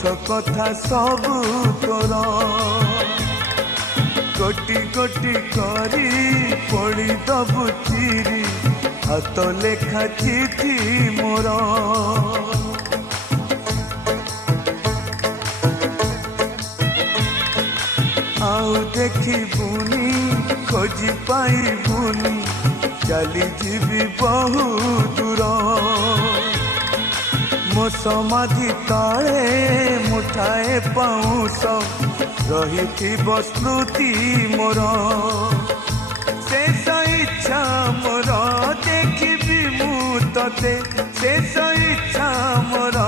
ପଛ କଥା ସବୁ ତୋର ଗୋଟି ଗୋଟି କରି ପଡ଼ିଦବୁ ଚିରି ହାତ ଲେଖା ଚିଠି ମୋର ଆଉ ଦେଖିବୁନି ଖୋଜି ପାଇବୁନି ଚାଲିଯିବି ବହୁ ଦୂର ମୋ ସମାଧି ତଳେ ମୁଠାଏ ପାଉଁଶ ରହିଥିବ ସ୍ମୃତି ମୋର ଶେଷ ଇଚ୍ଛା ମୋର ଦେଖିବି ମୁଁ ତତେ ଶେଷ ଇଚ୍ଛା ମୋର